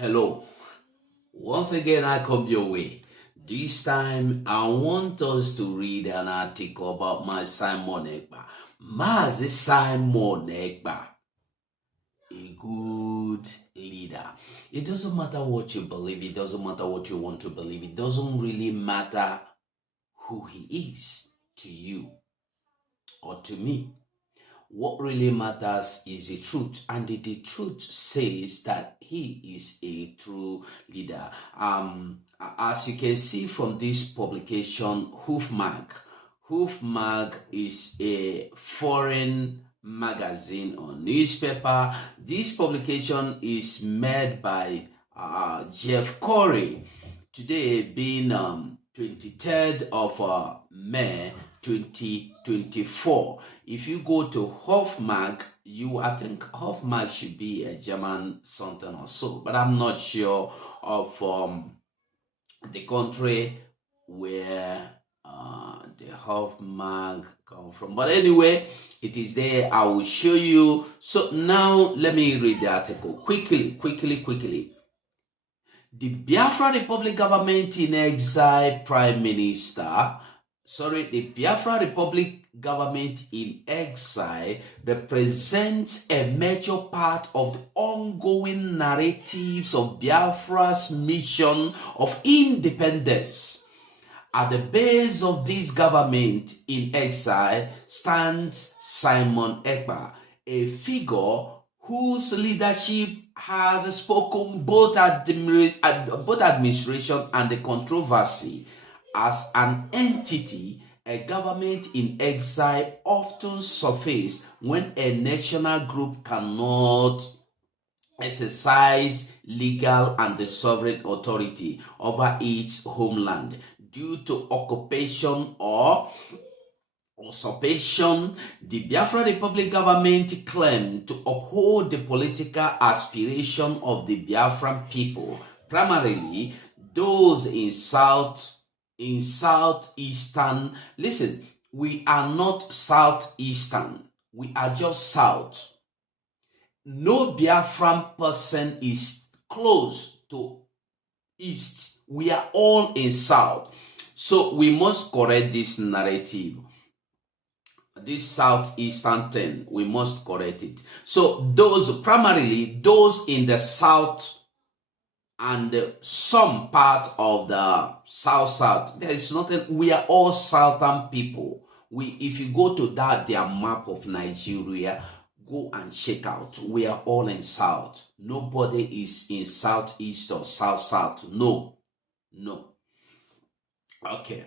Hello, once again I come your way. This time I want us to read an article about my Simon Ekpa. Mazi Simon Ekpa, a good leader. It doesn't matter what you believe, it doesn't matter what you want to believe, it doesn't really matter who he is to you or to me. What really matters is the truth, and the truth says that he is a true leader. As you can see from this publication, Hoofmag is a foreign magazine or newspaper. This publication is made by Jeff Corey. Today being 23rd of May 2024. If you go to Hofmag, I think Hofmag should be a German something or so, but I'm not sure of the country where the Hofmag come from. But anyway, it is there. I will show you. So now let me read the article quickly. The Biafra Republic government in exile the Biafra Republic government in exile represents a major part of the ongoing narratives of Biafra's mission of independence. At the base of this government in exile stands Simon Ekpa, a figure whose leadership has spoken both administration and the controversy. As an entity, a government in exile often surfaces when a national group cannot exercise legal and sovereign authority over its homeland due to occupation or usurpation. The Biafra Republic government claimed to uphold the political aspiration of the Biafran people, primarily those in southeastern. Listen, we are not southeastern, we are just south. No Biafran person is close to east. We are all in south. So we must correct this narrative. This southeastern thing, we must correct it. So primarily those in the south and some part of the south, there is nothing. We are all southern people. If you go to their map of Nigeria, go and check out. We are all in south. Nobody is in southeast or south. No. Okay,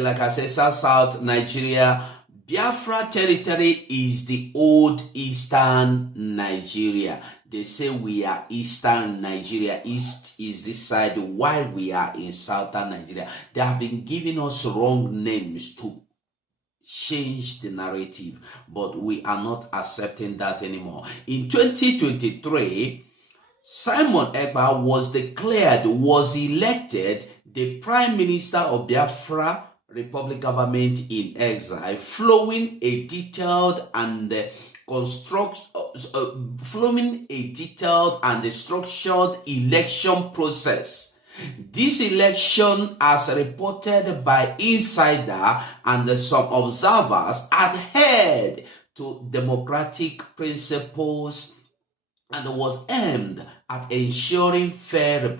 like I said, south Nigeria. Biafra territory is the old eastern Nigeria. They say we are eastern Nigeria. East is this side while we are in southern Nigeria. They have been giving us wrong names to change the narrative, but we are not accepting that anymore. In 2023, Simon Ekpa was elected the Prime Minister of Biafra Republic government in exile, following a detailed and structured election process. This election, as reported by Insider and some observers, adhered to democratic principles and was aimed at ensuring fair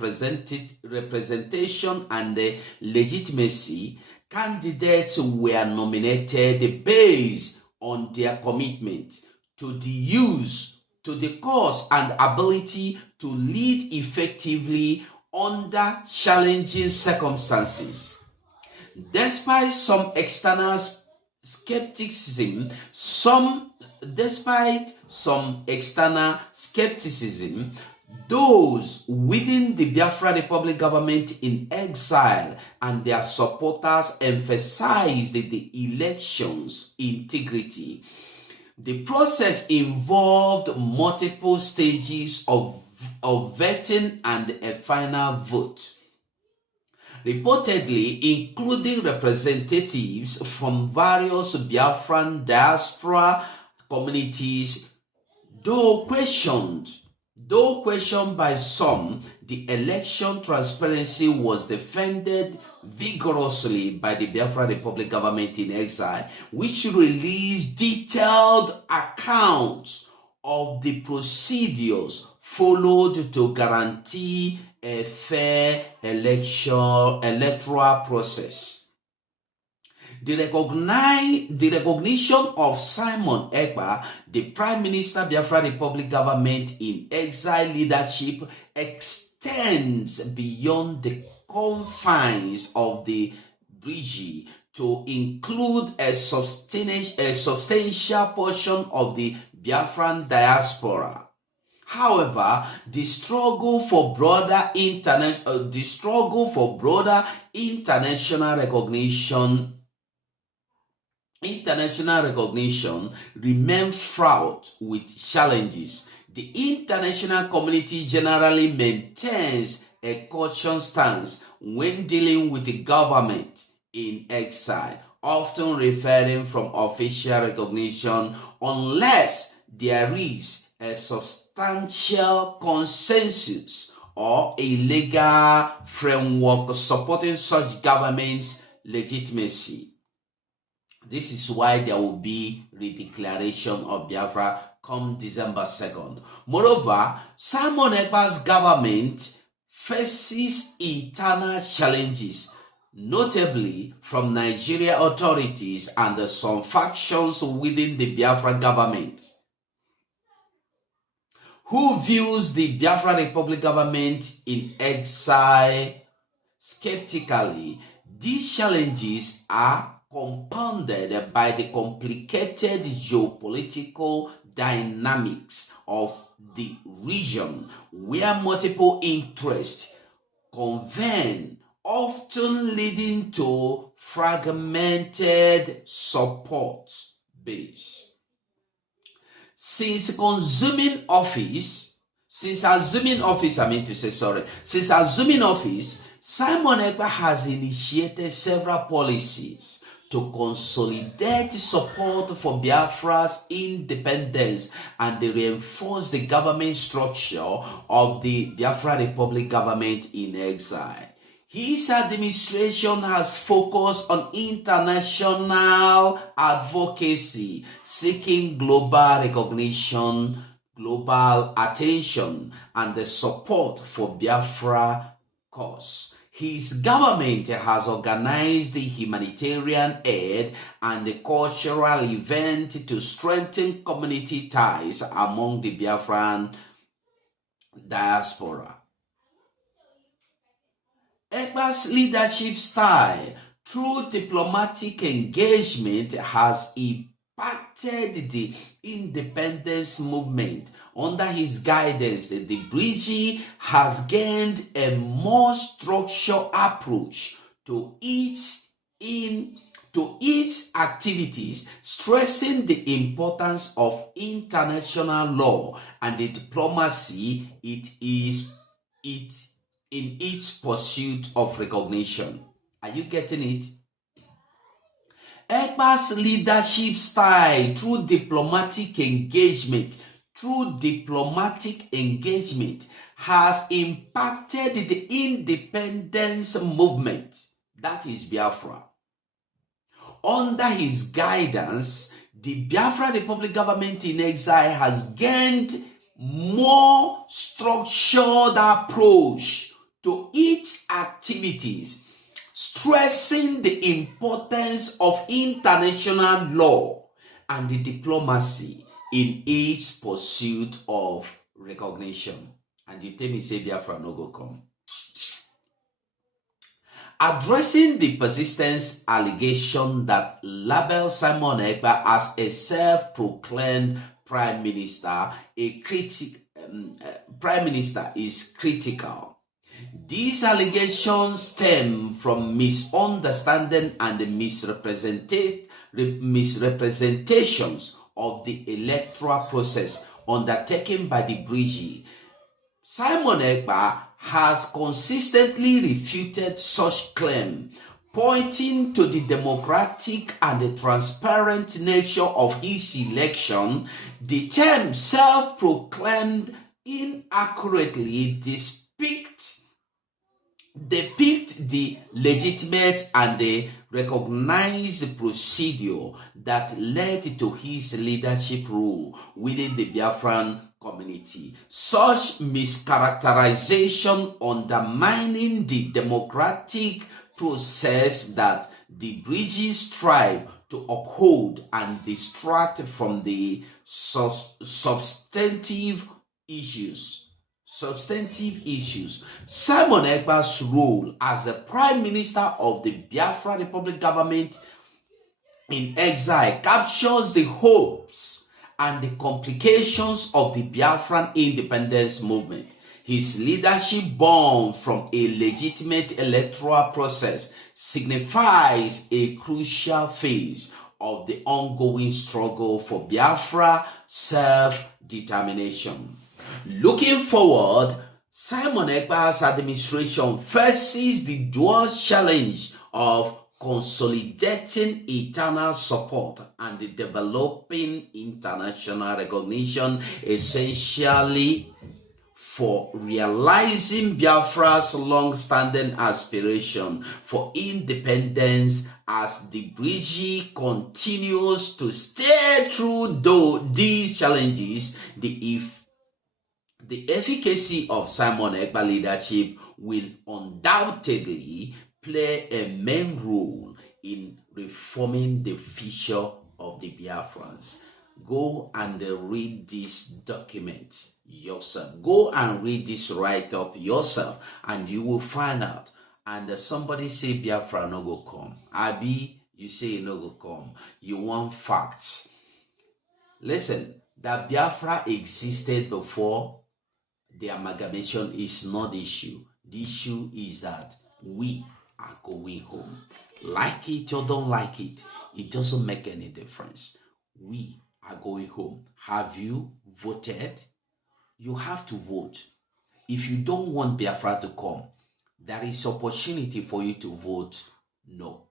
representation and legitimacy. Candidates were nominated based on their commitment to the cause and ability to lead effectively under challenging circumstances. Despite some external skepticism, those within the Biafra Republic government in exile and their supporters emphasized the election's integrity. The process involved multiple stages of vetting and a final vote, reportedly including representatives from various Biafran diaspora communities. Though questioned, Though questioned by some, the election transparency was defended vigorously by the Biafra Republic government in exile, which released detailed accounts of the procedures followed to guarantee a fair electoral process. The recognition of Simon Ekpa, the Prime Minister Biafra Republic government in exile leadership, extends beyond the confines of the BRGIE to include a substantial portion of the Biafran diaspora. However, the struggle for broader international recognition remains fraught with challenges. The international community generally maintains a cautious stance when dealing with the government in exile, often referring from official recognition unless there is a substantial consensus or a legal framework supporting such government's legitimacy. This is why there will be redeclaration of Biafra come December 2nd. Moreover, Simon Ekpa's government faces internal challenges, notably from Nigeria authorities and some factions within the Biafra government, who views the Biafra Republic government in exile skeptically. These challenges are compounded by the complicated geopolitical dynamics of the region, where multiple interests converge, often leading to fragmented support base. Since assuming office, Simon Ekpa has initiated several policies to consolidate support for Biafra's independence and reinforce the government structure of the Biafra Republic government in exile. His administration has focused on international advocacy, seeking global recognition, global attention, and the support for Biafra cause. His government has organized the humanitarian aid and the cultural event to strengthen community ties among the Biafran diaspora. Ekpa's leadership style through diplomatic engagement has impacted the independence movement. Under his guidance, the BRGIE has gained a more structured approach to its activities, stressing the importance of international law and the diplomacy in its pursuit of recognition. Are you getting it? Ekpa's leadership style through diplomatic engagement has impacted the independence movement, that is Biafra. Under his guidance, the Biafra Republic government in exile has gained more structured approach to its activities, stressing the importance of international law and the diplomacy in its pursuit of recognition. And you tell me, say Biafra no go come. Addressing the persistent allegation that labels Simon Ekpa as a self-proclaimed prime minister, prime minister is critical. These allegations stem from misunderstanding and misrepresentations of the electoral process undertaken by the BRGIE. Simon Ekpa has consistently refuted such claim, pointing to the democratic and the transparent nature of his election. The term self-proclaimed inaccurately depict the legitimate and the recognized procedure that led to his leadership role within the Biafran community. Such mischaracterization undermining the democratic process that the BRGIE strive to uphold and distract from the substantive issues. Simon Ekpa's role as the Prime Minister of the Biafra Republic government in exile captures the hopes and the complications of the Biafran independence movement. His leadership, born from a legitimate electoral process, signifies a crucial phase of the ongoing struggle for Biafra self-determination. Looking forward, Simon Ekpa's administration faces the dual challenge of consolidating internal support and developing international recognition, essentially for realizing Biafra's long-standing aspiration for independence. As the BRGIE continues to stay through these challenges, the efficacy of Simon Ekpa leadership will undoubtedly play a main role in reforming the future of the Biafrans. Go and read this document yourself. Go and read this write-up yourself, and you will find out. And somebody say Biafra no go come. Abi, you say no go come. You want facts. Listen, that Biafra existed before the amalgamation is not the issue. The issue is that we are going home. Like it or don't like it, it doesn't make any difference. We are going home. Have you voted? You have to vote. If you don't want Biafra to come, there is opportunity for you to vote no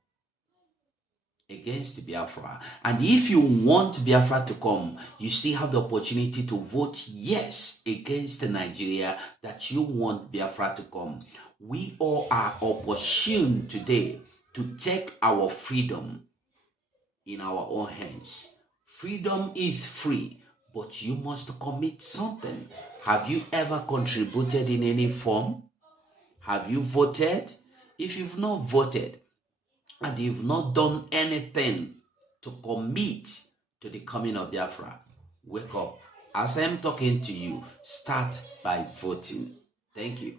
against Biafra. And if you want Biafra to come, you still have the opportunity to vote yes against Nigeria, that you want Biafra to come. We all are opportune today to take our freedom in our own hands. Freedom is free, but you must commit something. Have you ever contributed in any form? Have you voted? If you've not voted and you've not done anything to commit to the coming of Biafra, wake up. As I'm talking to you, start by voting. Thank you.